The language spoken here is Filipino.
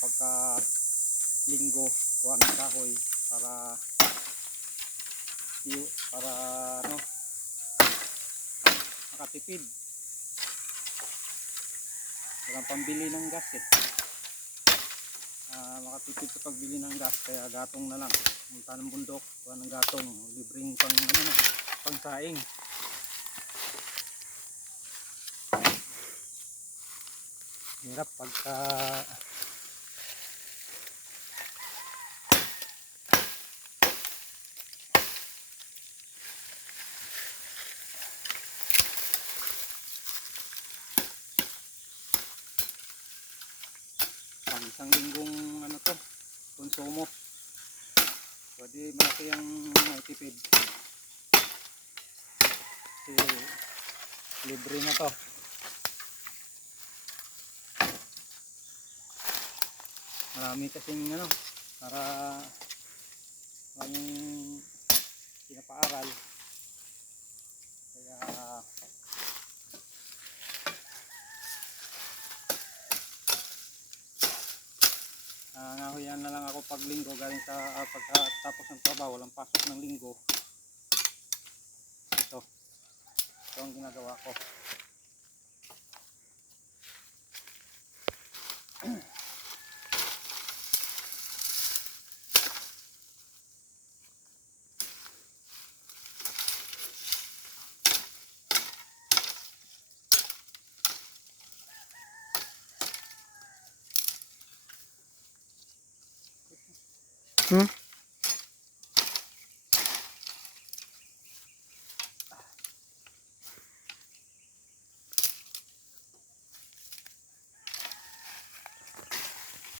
pagka linggo kuha ng kahoy para ano makatipid. Walang pambili ng gas makatipid sa pagbili ng gas, kaya gatong na lang, punta ng bundok kuha ng gatong, libreng pang saing. Hirap pagka isang linggong konsumo, pwede malaki ang maitipid kasi libre na to. Marami kasing para maraming pinapaaral, kaya nangahuyan na lang ako pag linggo galing sa pagkatapos ng trabaho, walang pasok ng linggo. Ito ang ginagawa ko.